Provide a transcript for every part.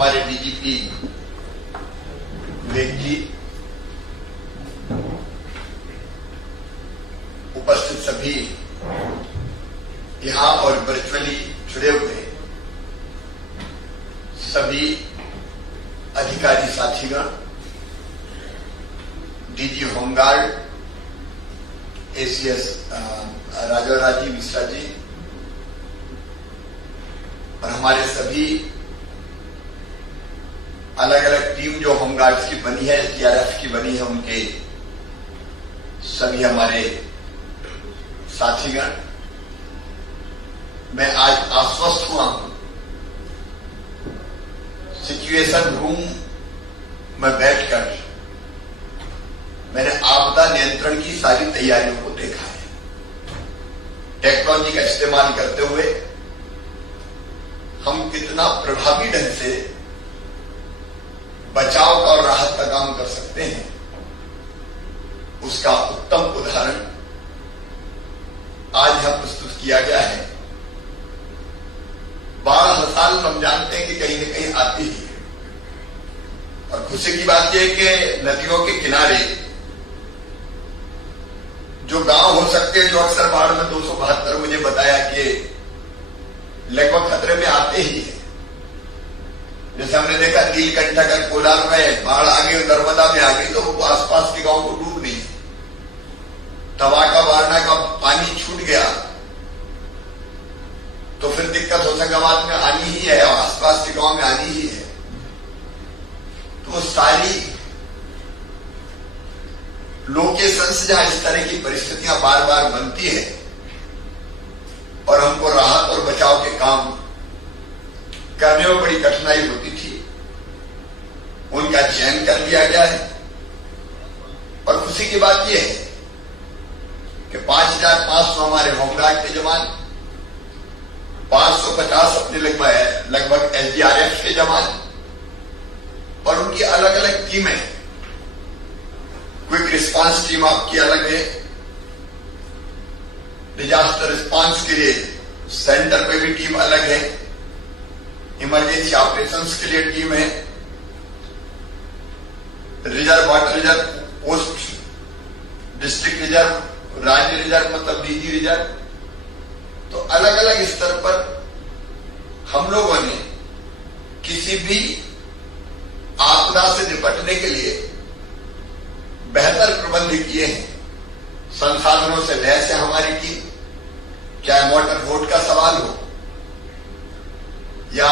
हमारे डीजीपी विवेक जी, उपस्थित सभी यहां और वर्चुअली जुड़े हुए सभी अधिकारी साथीगण, डीजी होमगार्ड एसीएस राजा राजीव मिश्रा जी और हमारे सभी अलग अलग टीम जो होमगार्ड्स की बनी है, एसडीआरएफ की बनी है, उनके सभी हमारे साथीगण, मैं आज आश्वस्त हुआ हूं। सिचुएशन रूम में बैठकर मैंने आपदा नियंत्रण की सारी तैयारियों को देखा है। टेक्नोलॉजी का इस्तेमाल करते हुए हम कितना प्रभावी ढंग से बचाव का और राहत का काम कर सकते हैं, उसका उत्तम उदाहरण आज यहां प्रस्तुत किया गया है। बाढ़ हर साल हम जानते हैं कि कहीं न कहीं आती ही है, और खुशी की बात यह है कि नदियों के किनारे जो गांव हो सकते हैं जो अक्सर बाढ़ में 272 मुझे बताया कि लगभग खतरे में आते ही है। जैसे हमने देखा नीलकंठ अगर कोलार में बाढ़ आ गई, नर्मदा में आ गई, तो वो आसपास के गांव को डूब नहीं। तवाका वारणा का पानी छूट गया तो फिर दिक्कत होशंगाबाद में आनी ही है, आसपास के गांव में आनी ही है। तो सारी लोकेशंस जहां इस तरह की परिस्थितियां बार बार बनती है और हमको राहत और बचाव के काम करने में बड़ी कठिनाई होती थी, उनका चयन कर लिया गया है। और खुशी की बात यह है कि 5500 हमारे होमगार्ड के जवान, 550 अपने लगभग एसडीआरएफ के जवान और उनकी अलग अलग टीमें, क्विक रिस्पांस टीम आपकी अलग है, डिजास्टर रिस्पांस के लिए सेंटर पे भी टीम अलग है, इमरजेंसी ऑपरेशंस के लिए टीम है, reserve water reserve post, district reserve, राज्य रिजर्व मतलब डीजी रिजर्व। तो अलग अलग स्तर पर हम लोगों ने किसी भी आपदा से निपटने के लिए बेहतर प्रबंध किए हैं। संसाधनों से लैस है हमारी टीम, चाहे मोटर बोट का सवाल हो या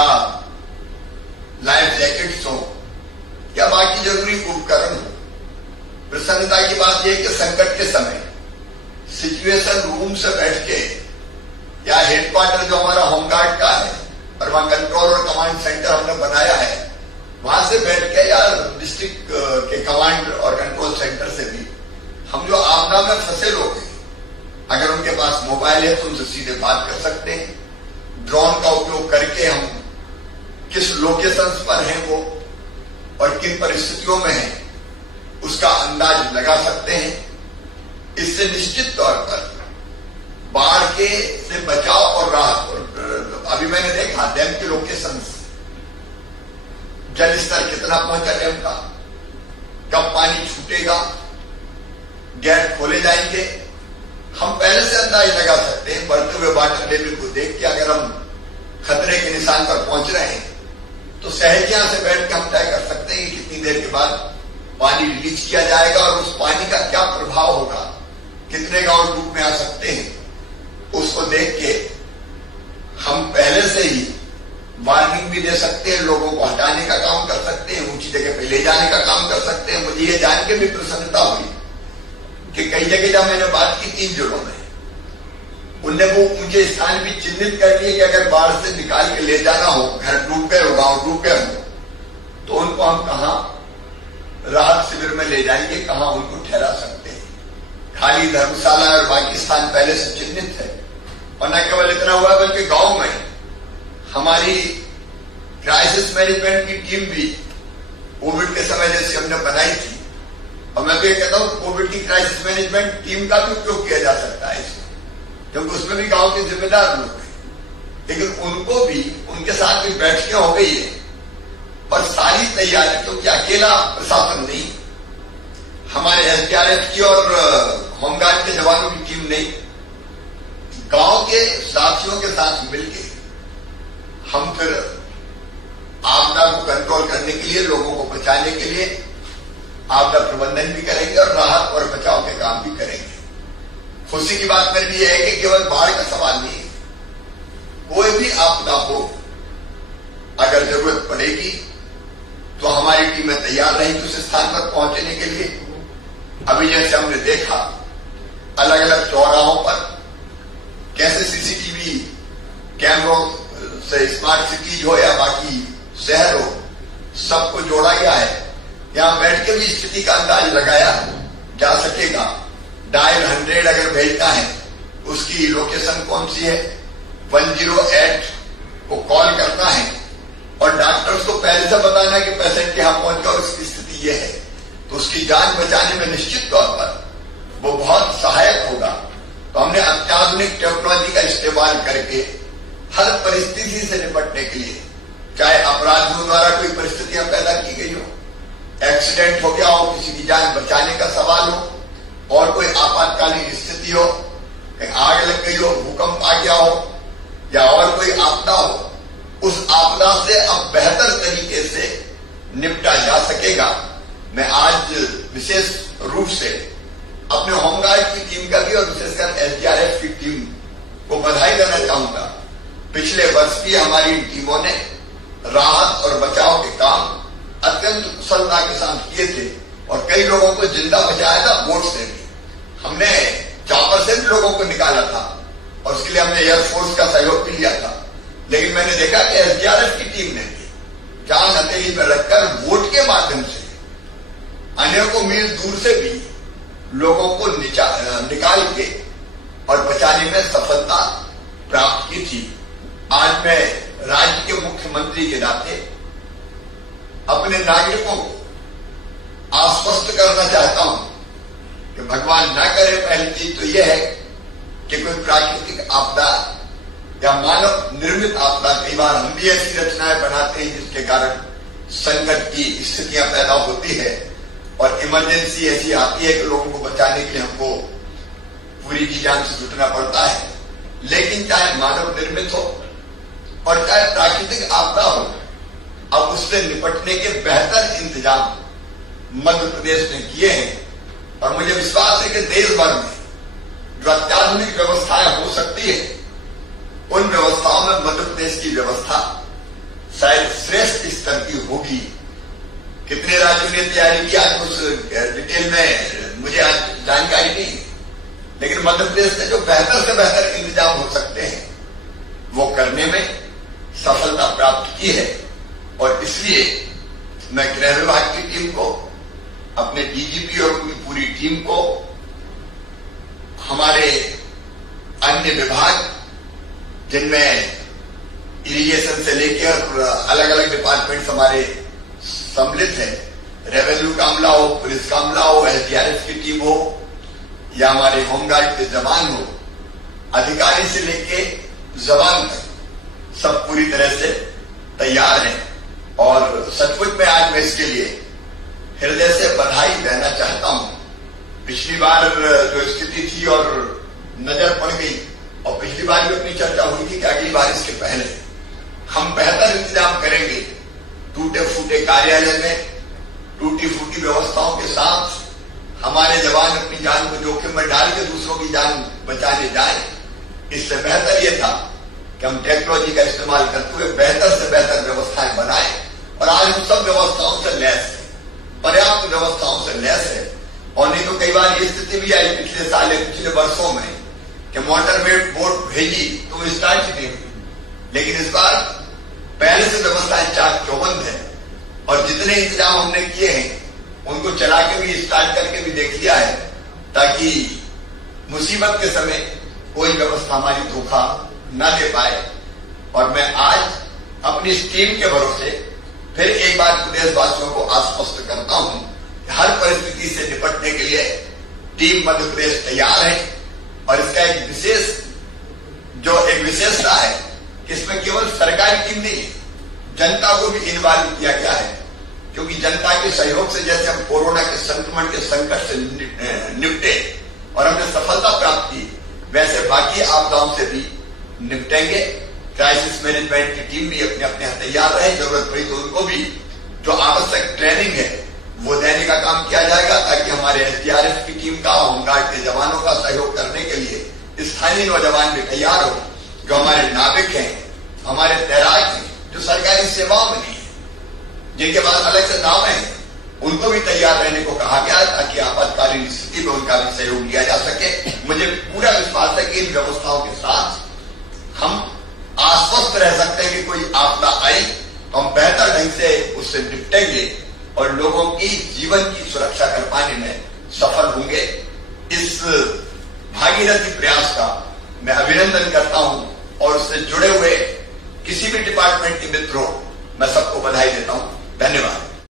लाइफ जैकेट्स हो या बाकी जरूरी उपकरण हो। प्रसन्नता की बात यह कि संकट के समय सिचुएशन रूम से बैठ के या हेडक्वार्टर जो हमारा होमगार्ड का है और वहां कंट्रोल और कमांड सेंटर हमने बनाया है, वहां से बैठ के या डिस्ट्रिक्ट के कमांड और कंट्रोल सेंटर से भी हम जो आपदा में फंसे लोग हैं, अगर उनके पास मोबाइल है तो उनसे सीधे बात कर सकते हैं। ड्रोन का उपयोग करके हम किस लोकेशंस पर हैं वो और किन परिस्थितियों में हैं उसका अंदाज लगा सकते हैं। इससे निश्चित तौर पर बाढ़ के से बचाव और राहत, अभी मैंने देखा डैम के लोकेशंस, जल स्तर कितना पहुंचा डैम का, कब पानी छूटेगा, गेट खोले जाएंगे, हम पहले से अंदाज लगा सकते हैं। बढ़ते हुए वाटर लेवल को देख के अगर हम खतरे के निशान पर पहुंच रहे हैं तो सहजिया से बैठ के हम तय कर सकते हैं कि कितनी देर के बाद पानी रिलीज किया जाएगा और उस पानी का क्या प्रभाव होगा, कितने गांव डूब में आ सकते हैं। उसको देख के हम पहले से ही वार्निंग भी दे सकते हैं, लोगों को हटाने का काम कर सकते हैं, ऊंची जगह पे ले जाने का काम कर सकते हैं। मुझे ये जान के भी प्रसन्नता हुई कि कई जगह जब मैंने बात की 3 जिलों में, उनने वो ऊंचे स्थान भी चिन्हित कर लिए कि अगर बाढ़ से निकाल के ले जाना हो, घर डूब गए हो, गांव डूब गए हो, तो उनको हम कहां राहत शिविर में ले जाएंगे, कहां उनको ठहरा सकते हैं। खाली धर्मशाला और बाकी स्थान पहले से चिन्हित है। और न केवल इतना हुआ बल्कि गांव में हमारी क्राइसिस मैनेजमेंट की टीम भी कोविड के समय जैसे हमने बनाई थी, और मैं भी कहता हूं कोविड की क्राइसिस मैनेजमेंट टीम का भी उपयोग किया जा सकता है इसमें, क्योंकि उसमें भी गांव के जिम्मेदार लोग हैं। लेकिन उनको भी, उनके साथ भी बैठकें हो गई है और सारी तैयारी, क्योंकि अकेला प्रशासन नहीं, हमारे एसडीआरएफ की और होमगार्ड के जवानों की टीम नहीं, गांव के साथियों के साथ मिलकर हम फिर आपदा को कंट्रोल करने के लिए, लोगों को बचाने के लिए आपदा प्रबंधन भी करेंगे और राहत और बचाव के काम भी करेंगे। खुशी की बात मेरे लिए है कि केवल बाढ़ का सवाल नहीं है, कोई भी आपदा हो, अगर जरूरत पड़ेगी तो हमारी टीमें तैयार रहेंगी उस स्थान पर पहुंचने के लिए। अभी जैसे हमने देखा अलग अलग चौराहों पर कैसे सीसीटीवी कैमरों से स्मार्ट सिटीज हो या बाकी शहर हो, सबको जोड़ा गया है। यहां बैठ के भी स्थिति का अंदाज लगाया जा सकेगा। डायल 100 अगर भेजना है, उसकी लोकेशन कौन सी है, 108 को कॉल करना है और डॉक्टर्स को पहले से बताना है कि पेशेंट यहां पहुंच गया और उसकी स्थिति यह है, तो उसकी जान बचाने में निश्चित तौर पर वो बहुत सहायक होगा। तो हमने अत्याधुनिक टेक्नोलॉजी का इस्तेमाल करके हर परिस्थिति से निपटने के लिए, चाहे अपराधियों द्वारा कोई परिस्थितियां पैदा की गई हो, एक्सीडेंट हो गया हो, किसी की जान बचाने का सवाल हो, और कोई आपातकालीन स्थिति हो, आग लग गई हो, भूकंप आ गया हो या और कोई आपदा हो, उस आपदा से अब बेहतर तरीके से निपटा जा सकेगा। मैं आज विशेष रूप से अपने होमगार्ड की टीम का भी और विशेषकर एसडीआरएफ की टीम को बधाई देना चाहूंगा। पिछले वर्ष भी हमारी टीमों ने राहत और बचाव के काम अत्यंत कुशलता के साथ किए थे और कई लोगों को जिंदा बचाया था। बोट से भी हमने चॉपर से भी लोगों को निकाला था और उसके लिए हमने एयरफोर्स का सहयोग भी लिया था। लेकिन मैंने देखा कि एसडीआरएफ की टीम ने जान हथेली पर रखकर बोट के माध्यम से अनेकों मील दूर से भी लोगों को निकाल के और बचाने में सफलता प्राप्त की थी। आज मैं राज्य के मुख्यमंत्री के नाते अपने नागरिकों को आश्वस्त करना चाहता हूं कि भगवान न करे, पहली चीज तो यह है कि कोई प्राकृतिक आपदा या मानव निर्मित आपदा, कई बार हम भी ऐसी रचनाएं बनाते हैं जिसके कारण संकट की स्थितियां पैदा होती है और इमरजेंसी ऐसी आती है कि लोगों को बचाने के लिए हमको पूरी की जान से जुटना पड़ता है। लेकिन चाहे मानव निर्मित हो और चाहे प्राकृतिक आपदा हो, अब उससे निपटने के बेहतर इंतजाम मध्य प्रदेश ने किए हैं और मुझे विश्वास है कि देश भर में जो अत्याधुनिक व्यवस्थाएं हो सकती है, उन व्यवस्थाओं में मध्य प्रदेश की व्यवस्था शायद श्रेष्ठ स्तर की होगी। कितने राज्यों ने तैयारी की आज उस डिटेल में मुझे आज जानकारी नहीं है, लेकिन मध्य प्रदेश ने जो बेहतर से बेहतर इंतजाम हो सकते हैं वो करने में सफलता प्राप्त की है। और इसलिए मैं गृह विभाग की टीम को, अपने डीजीपी और उनकी पूरी टीम को, हमारे अन्य विभाग जिनमें इरिगेशन से लेकर अलग अलग डिपार्टमेंट्स हमारे सम्मिलित हैं, रेवेन्यू का अमला हो, पुलिस का अमला हो, एसडीआरएफ की टीम हो या हमारे होमगार्ड के जवान हो, अधिकारी से लेके जवान तक सब पूरी तरह से तैयार हैं। और सचमुच में आज मैं इसके लिए हृदय से बधाई देना चाहता हूं। पिछली बार जो स्थिति थी और नजर पड़ गई, और पिछली बार भी अपनी चर्चा हुई थी कि अगली बार इसके पहले हम बेहतर इंतजाम करेंगे। टूटे फूटे कार्यालय में टूटी फूटी व्यवस्थाओं के साथ हमारे जवान अपनी जान को जोखिम में डाल के दूसरों की जान बचाने जाए। इससे बेहतर यह था कि हम टेक्नोलॉजी का इस्तेमाल करते हुए बेहतर से बेहतर व्यवस्थाएं बनाएं और आज हम सब व्यवस्थाओं से लैस है, पर्याप्त व्यवस्थाओं से लैस है। और नहीं तो कई बार ये स्थिति भी आई पिछले साल, पिछले वर्षों में कि मोटर बोट भेजी तो वो स्टार्ट ही नहीं हुई। लेकिन इस बार पहले से व्यवस्थाएं चाक चौबंद है और जितने इंतजाम हमने किए हैं उनको चला के भी, स्टार्ट करके भी देख लिया है, ताकि मुसीबत के समय कोई व्यवस्था हमारी धोखा न दे पाए। और मैं आज अपनी इस टीम के भरोसे फिर एक बार प्रदेशवासियों को आश्वस्त करता हूं कि हर परिस्थिति से निपटने के लिए टीम मध्य प्रदेश तैयार है। और इसका एक विशेषता है कि इसमें केवल सरकारी टीम नहीं है, जनता को भी इन्वॉल्व किया गया है, क्योंकि जनता के सहयोग से जैसे हम कोरोना के संक्रमण के संकट से निपटे और हमने सफलता प्राप्त की, वैसे बाकी आपदाओं से भी निपटेंगे। क्राइसिस मैनेजमेंट की टीम भी अपने अपने तैयार रहे, जरूरत पड़ी तो उनको भी जो आवश्यक ट्रेनिंग है वो देने का काम किया जाएगा, ताकि हमारे एसडीआरएफ की टीम का, होमगार्ड के जवानों का सहयोग करने के लिए स्थानीय नौजवान भी तैयार हो, जो हमारे नाविक हैं, हमारे तैराक हैं, जो सरकारी सेवाओं में नहीं है, जिनके पास अलग से नाव है, उनको भी तैयार रहने को कहा गया है, ताकि आपातकालीन स्थिति में उनका भी सहयोग लिया जा सके। मुझे पूरा विश्वास है कि इन व्यवस्थाओं के साथ हम आश्वस्त रह सकते हैं कि कोई आपदा आई तो हम बेहतर ढंग से उससे निपटेंगे और लोगों की जीवन की सुरक्षा कर पाने में सफल होंगे। इस भागीरथी प्रयास का मैं अभिनंदन करता हूं और उससे जुड़े हुए किसी भी डिपार्टमेंट के मित्रों, मैं सबको बधाई देता हूं। धन्यवाद।